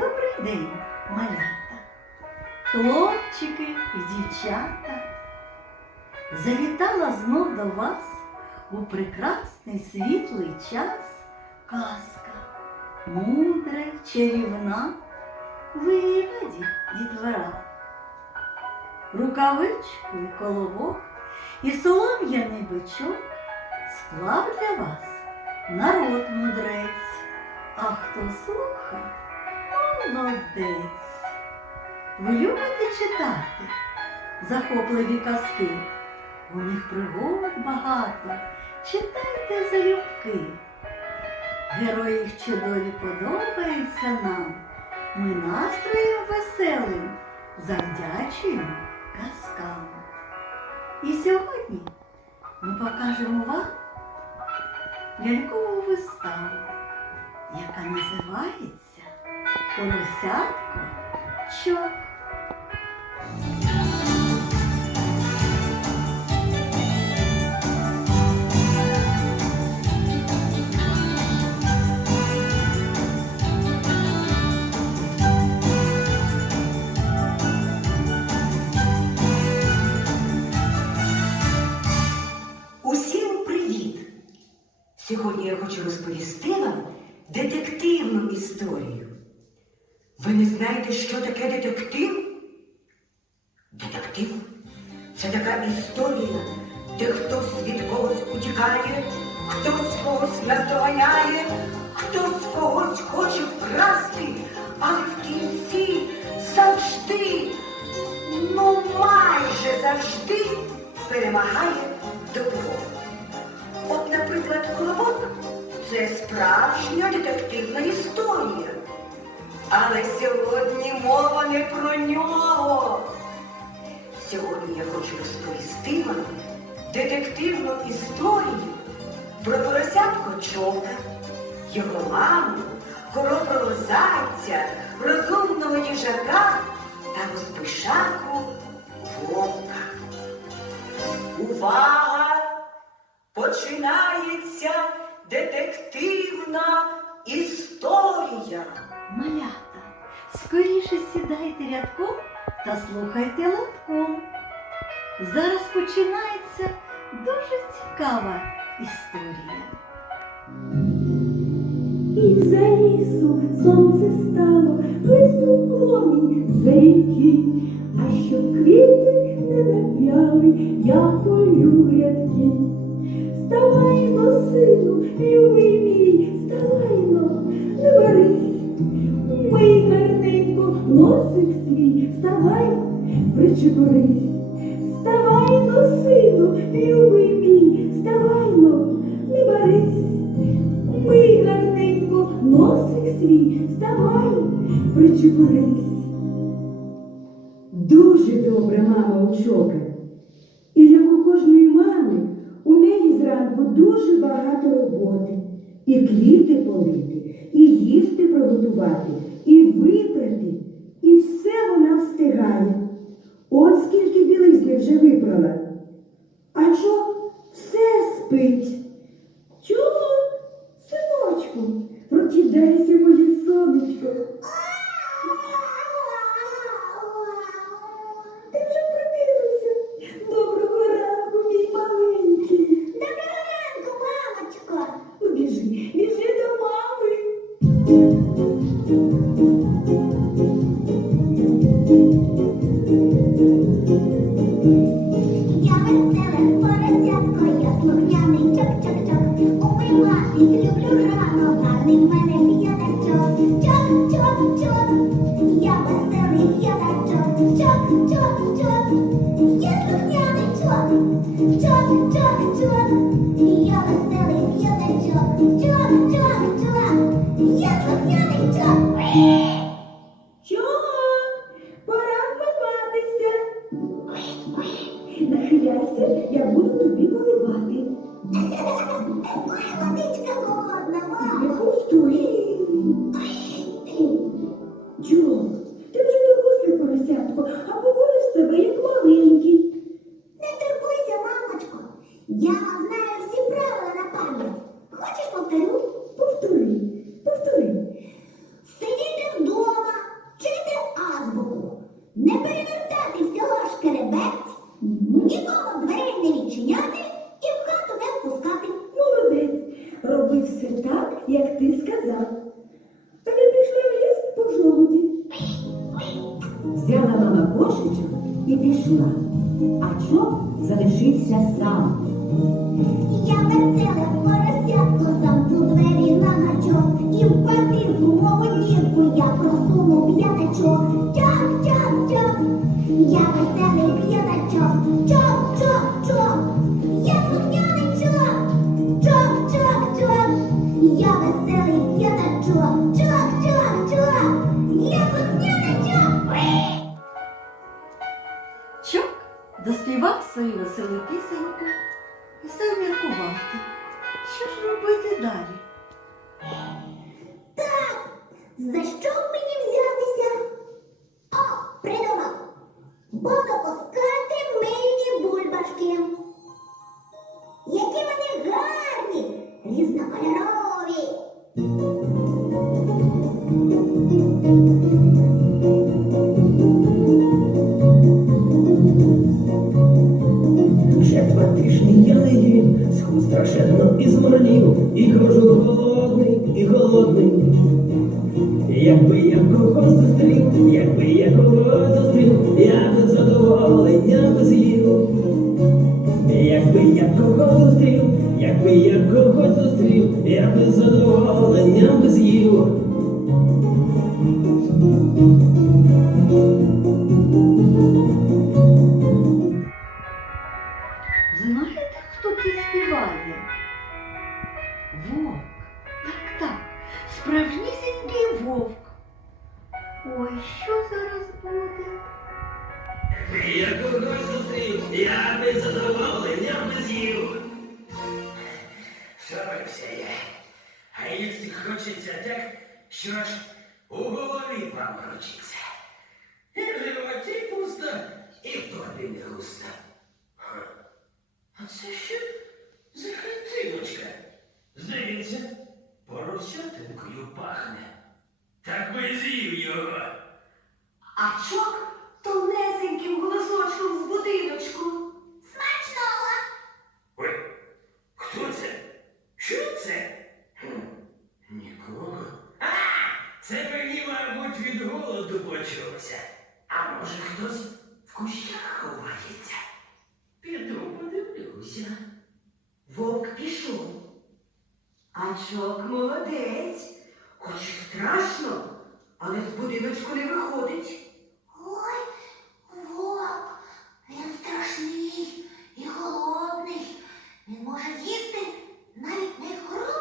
Добрий день, малята, хлопчики і дівчата. Завітала знов до вас у прекрасний світлий час казка, мудра, чарівна, ви її раді, дітвора. Рукавичку і колобок і солом'яний бичок склав для вас народ мудрець, а хто слухає, молодець. Ви любите читати захопливі казки? У них пригод багато, читайте залюбки. Герої чудові подобаються нам. Ми настроєм веселим завдячуємо казкам. І сьогодні ми покажемо вам лялькову виставу, яка називається Поросятко чок. Знаєте, що таке детектив? Детектив це така історія, де хтось від когось утікає, хтось когось наздоганяє, хтось когось хоче вкрасти, але в кінці завжди, ну майже завжди перемагає добро. От, наприклад, колобок це справжня детективна історія. Але сьогодні мова не про нього. Сьогодні я хочу розповісти вам детективну історію про поросятко Чока, його маму, хороброго зайця, розумного їжака та розпишаку вовка. Увага! Починається детективна історія. Малята, скоріше сідайте рядком та слухайте лотком. Зараз починається дуже цікава історія. І за лісу сонце встало, блиснув промінь звейкий, а щоб квіти не зав'яли, я полю грядки. Вставайно, сину, любий мій, вставайно, не борись, гарненько носик свій, вставай, причепорись. Вставайно, сину, любий мій, вставайно, не борись. Мий гарненько носик свій, вставай, причепурись. Дуже добра мама учока. І як у кожної мами, у неї зранку дуже багато роботи. І квіти полити, і їсти приготувати, і все вона встигає. От скільки білизни вже випрала. А чо все спить? Чого? Синочку, прокидайся, моє сонечко. Нахиляйся, я буду тобі поливати. Водичка холодна, Не мамо. сказав. Та ми пішли в ліс по жолуді. Взяла мама кошечок і пішла, а чоп залишився сам. Я веселе поросятко у двері на гачок і в папірку мого дірку я просунув п'ятачок. став міркувати. Що ж робити далі? Так, за що мені Якби я когось зустрів, я би задоволенням би з'їв. У голові паморочиться. І в животі пусто, і в торбі не густо. А це що за хатиночка? Здається, поросятинкою пахне. Так би з'їв його. А чок тонесеньким голосочком з будиночку. почулося. А може хтось в кущах ховається? Піду подивлюся. Вовк пішов. А чок молодець. Хоч і страшно, але з будиночку не виходить. Ой, вовк, він страшний і холодний. Він може з'їсти навіть не найхороший.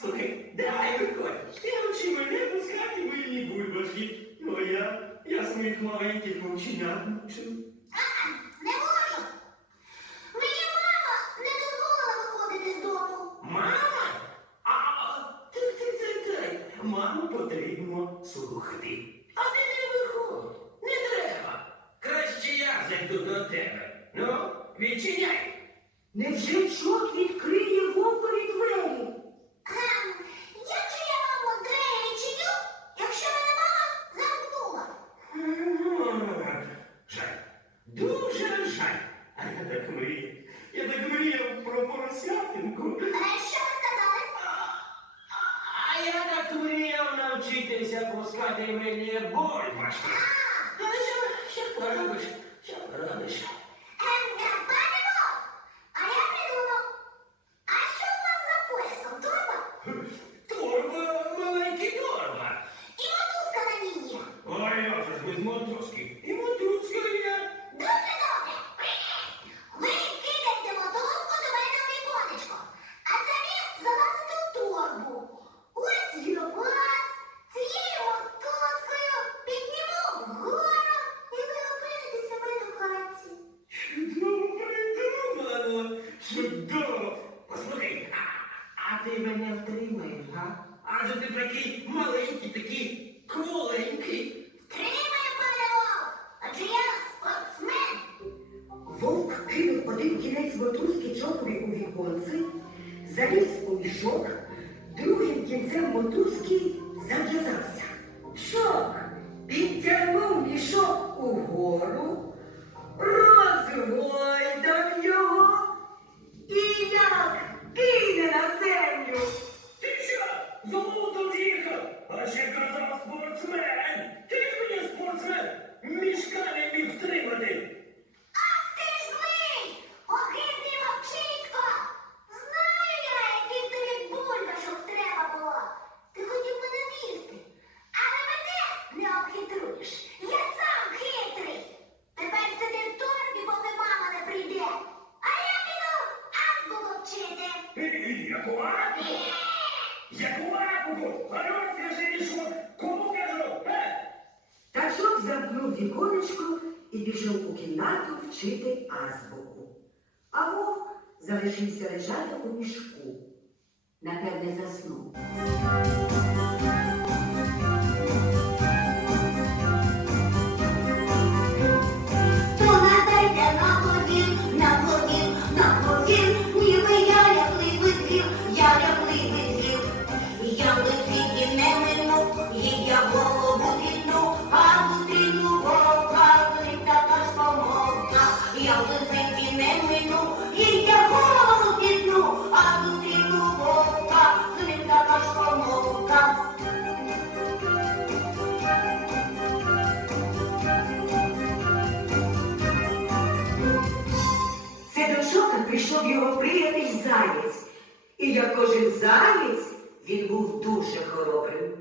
Слухай, давай виходь. Ти учи мене пускати мильні бульбашки. Ну а я, я своїх маленьких мовченят мучив. пускати мені бульбашки. Ну що, що поробиш? Петро взямкнув віконечко і пішов у кімнату вчити азбуку. А вовк залишився лежати у мішку. Напевне, заснув. Кожен і він був дуже хоробрим.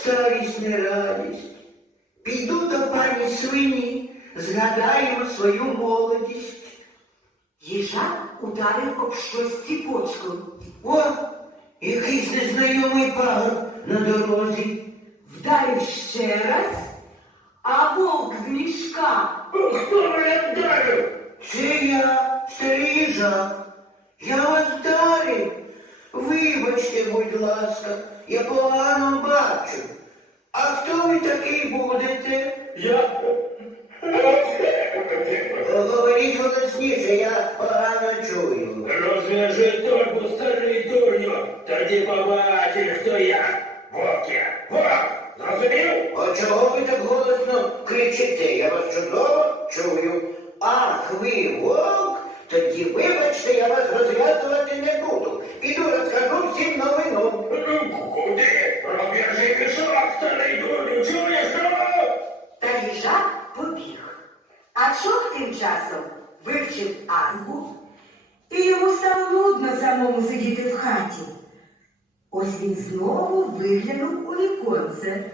старість не радість. Піду до пані свині, згадаємо свою молодість. Їжа ударив об щось ціпочкою. О, якийсь незнайомий пагор на дорозі. Вдарив ще раз, а вовк з мішка. Хто мене вдарив? Це я, старий їжак. Я вас вдарив. Вибачте, будь ласка, я погано бачу. А хто ви такий будете? Я. Говоріть голосніше, я погано чую. Розв'яжи торбу, старий дурню, тоді побачиш, хто я. Вовк я. Вовк! Зрозумів? А чого ви так голосно кричите? Я вас чудово чую. Ах, ви вовк? Тоді вибачте, я вас розв'язувати не буду і до розкажу всім новину. Куди? Розв'яжи кишок, старий дурню, чуєш, що? Та їжак побіг. А чох тим часом вивчив азбу, і йому стало нудно самому сидіти в хаті. Ось він знову виглянув у віконце.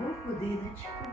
його будиночку.